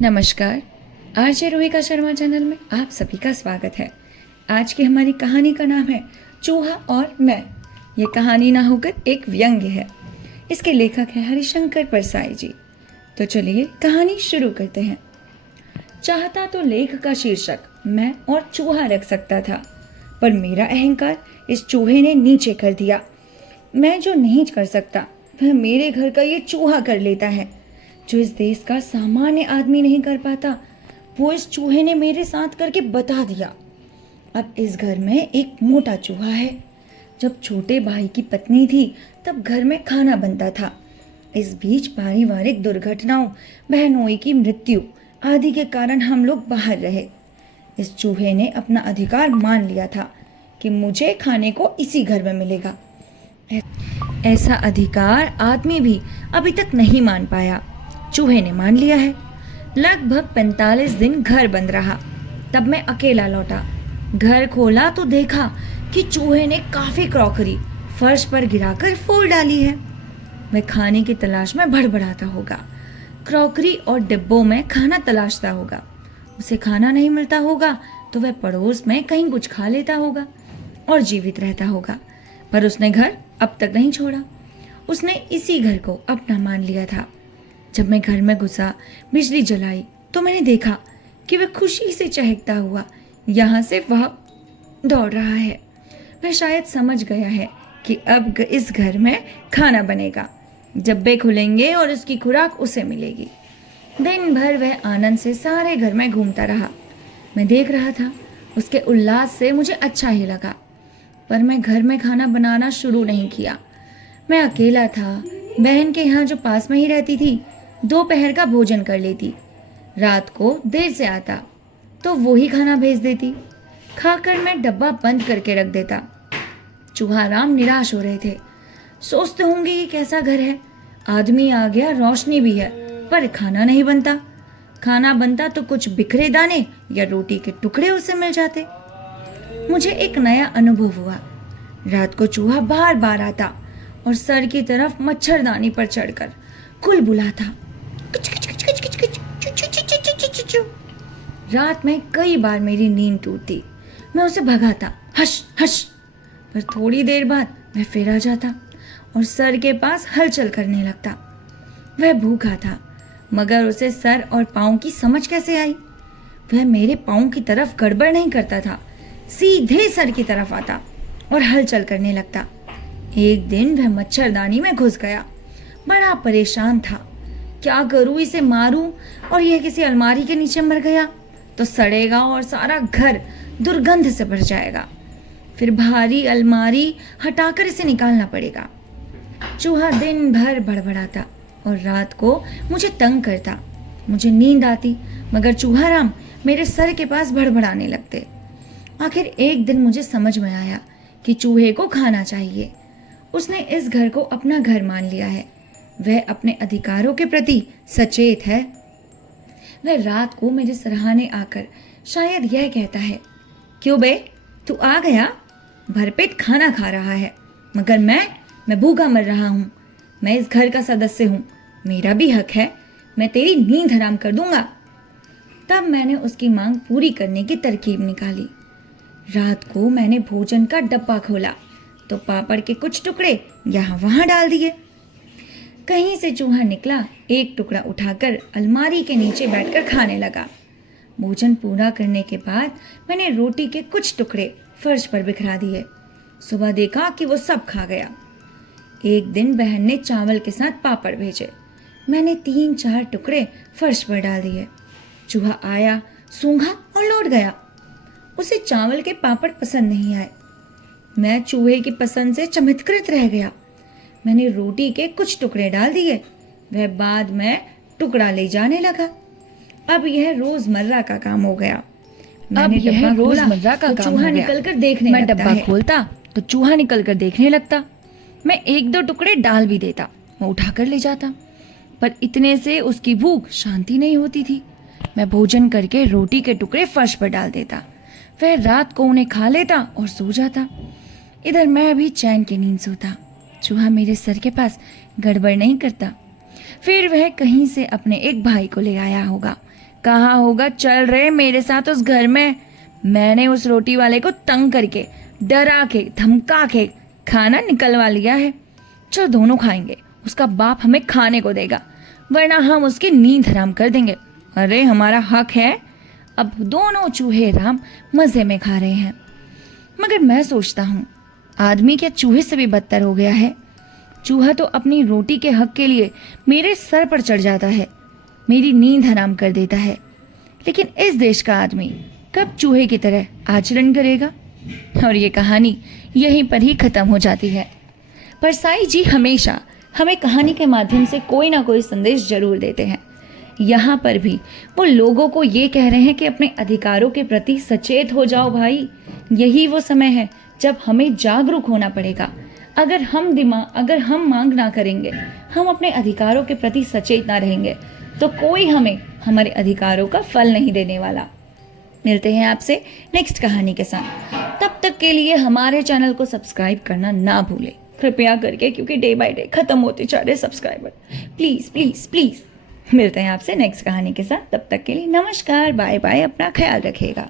नमस्कार। RJ रोहिका Sharma channel में आप सभी का स्वागत है। आज की हमारी कहानी का नाम है चूहा और मैं। ये कहानी ना होकर एक व्यंग्य है। इसके लेखक हैं हरिशंकर परसाई जी। तो चलिए कहानी शुरू करते हैं। चाहता तो लेख का शीर्षक मैं और चूहा रख सकता था, पर मेरा अहंकार इस चूहे ने नीचे कर दिया। मैं जो नहीं कर सकता वह मेरे घर का ये चूहा कर लेता है। जो इस देश का सामान्य आदमी नहीं कर पाता वो इस चूहे ने मेरे साथ करके बता दिया। अब इस घर में एक मोटा चूहा है। जब छोटे भाई की पत्नी थी तब घर में खाना बनता था। इस बीच पारिवारिक दुर्घटनाओं, बहनोई की मृत्यु आदि के कारण हम लोग बाहर रहे। इस चूहे ने अपना अधिकार मान लिया था कि मुझे खाने को इसी घर में मिलेगा। ऐसा अधिकार आदमी भी अभी तक नहीं मान पाया। चूहे ने मान लिया है। लगभग 45 दिन घर बंद रहा। तब मैं अकेला लौटा। घर खोला तो देखा कि चूहे ने काफी क्रॉकरी फर्श पर गिराकर फोड़ डाली है। वह खाने की तलाश में भड़बड़ाता होगा। क्रॉकरी और डिब्बों में खाना तलाशता होगा। उसे खाना नहीं मिलता होगा तो वह पड़ोस में कहीं कुछ खा लेता होगा और जीवित रहता होगा। पर उसने घर अब तक नहीं छोड़ा। उसने इसी घर को अपना मान लिया था। जब मैं घर में घुसा, बिजली जलाई तो मैंने देखा कि वह खुशी से चहकता हुआ यहाँ से वहाँ दौड़ रहा है। वह शायद समझ गया है कि अब इस घर में खाना बनेगा, डब्बे खुलेंगे और उसकी खुराक उसे मिलेगी। दिन भर वह आनंद से सारे घर में घूमता रहा। मैं देख रहा था। उसके उल्लास से मुझे अच्छा ही लगा। पर मैं घर में खाना बनाना शुरू नहीं किया। मैं अकेला था। बहन के यहाँ जो पास में ही रहती थी, दोपहर का भोजन कर लेती। रात को देर से आता तो वो ही खाना भेज देती। खाकर मैं डब्बा बंद करके रख देता। चूहा राम निराश हो रहे थे। सोचते होंगे ये कैसा घर है, आदमी आ गया, रोशनी भी है, पर खाना नहीं बनता। खाना बनता तो कुछ बिखरे दाने या रोटी के टुकड़े उसे मिल जाते। मुझे एक नया अनुभव हुआ। रात को चूहा बार बार आता और सर की तरफ मच्छरदानी पर चढ़कर कुल बुलाता। रात में कई बार मेरी नींद टूटती। मैं उसे भगाता, हश हश, पर थोड़ी देर बाद वह फिर आ जाता और सर के पास हलचल करने लगता। वह भूखा था, मगर उसे सर और पाँव की समझ कैसे आई? वह मेरे पाँव की तरफ गड़बड़ नहीं करता था, सीधे सर की तरफ आता और हलचल करने लगता। एक दिन वह मच्छरदानी में घुस गया। बड़ा परेशान था। क्या करूं, इसे मारूं और यह किसी अलमारी के नीचे मर गया तो सड़ेगा और सारा घर दुर्गंध से भर जाएगा। फिर भारी अलमारी हटाकर इसे निकालना पड़ेगा। चूहा दिन भर बड़बड़ाता और रात को मुझे तंग करता। मुझे नींद आती, मगर चूहा राम मेरे सर के पास बड़बड़ाने लगते। आखिर एक दिन मुझे समझ में आया कि चूहे को खाना चाहिए। उसने इस घर को अपना घर मान लिया है। वह अपने अधिकारों के प्रति सचेत है। वह रात को मेरे सराहने आकर शायद यह कहता है, क्यों बे, तू आ गया? भरपेट खाना खा रहा है, मगर मैं भूखा मर रहा हूँ। मैं इस घर का सदस्य हूँ, मेरा भी हक है। मैं तेरी नींद हराम कर दूंगा। तब मैंने उसकी मांग पूरी करने की तरकीब निकाली। रात को मैंने भोजन का डब्बा खोला तो पापड़ के कुछ टुकड़े यहाँ वहाँ डाल दिए। कहीं से चूहा निकला, एक टुकड़ा उठाकर अलमारी के नीचे बैठकर खाने लगा। भोजन पूरा करने के बाद मैंने रोटी के कुछ टुकड़े फर्श पर बिखरा दिए। सुबह देखा कि वो सब खा गया। एक दिन बहन ने चावल के साथ पापड़ भेजे। मैंने 3-4 टुकड़े फर्श पर डाल दिए। चूहा आया, सूंघा और लौट गया। उसे चावल के पापड़ पसंद नहीं आए। मैं चूहे की पसंद से चमत्कृत रह गया। मैंने रोटी के कुछ टुकड़े डाल दिए। वह बाद में टुकड़ा ले जाने लगा। अब यह रोजमर्रा का काम हो गया। मैंने डब्बा खोला तो चूहा निकल कर देखने लगता है। मैं डब्बा खोलता तो चूहा निकल कर देखने लगता। मैं 1-2 टुकड़े डाल भी देता, मैं उठा कर ले जाता, पर इतने से उसकी भूख शांति नहीं होती थी। मैं भोजन करके रोटी के टुकड़े फर्श पर डाल देता। वह रात को उन्हें खा लेता और सो जाता। इधर मैं भी चैन की नींद सोता। चूहा मेरे सर के पास गड़बड़ नहीं करता। फिर वह कहीं से अपने एक भाई को ले आया होगा। कहा होगा, चल रहे मेरे साथ उस घर में, मैंने उस रोटी वाले को तंग करके, डरा के, धमका के खाना निकलवा लिया है। चल दोनों खाएंगे, उसका बाप हमें खाने को देगा, वरना हम उसकी नींद हराम कर देंगे। अरे हमारा हक है। अब दोनों चूहे राम मजे में खा रहे हैं। मगर मैं सोचता हूँ, आदमी क्या चूहे से भी बदतर हो गया है? चूहा तो अपनी रोटी के हक के लिए मेरे सर पर चढ़ जाता है, मेरी नींद हराम कर देता है। लेकिन इस देश का आदमी कब चूहे की तरह आचरण करेगा? और ये कहानी यहीं पर ही खत्म हो जाती है। पर साईं जी हमेशा हमें कहानी के माध्यम से कोई ना कोई संदेश जरूर देते हैं। यहाँ पर भी वो लोगों को ये कह रहे हैं कि अपने अधिकारों के प्रति सचेत हो जाओ भाई। यही वो समय है जब हमें जागरूक होना पड़ेगा। अगर हम मांग ना करेंगे, हम अपने अधिकारों के प्रति सचेत ना रहेंगे, तो कोई हमें हमारे अधिकारों का फल नहीं देने वाला। मिलते हैं आपसे नेक्स्ट कहानी के साथ। तब तक के लिए हमारे चैनल को सब्सक्राइब करना ना भूलें, कृपया करके, क्योंकि डे बाय डे खत्म होते जा रहे सब्सक्राइबर। Please please please. मिलते हैं आपसे नेक्स्ट कहानी के साथ। तब तक के लिए नमस्कार, बाय बाय, अपना ख्याल रखिएगा।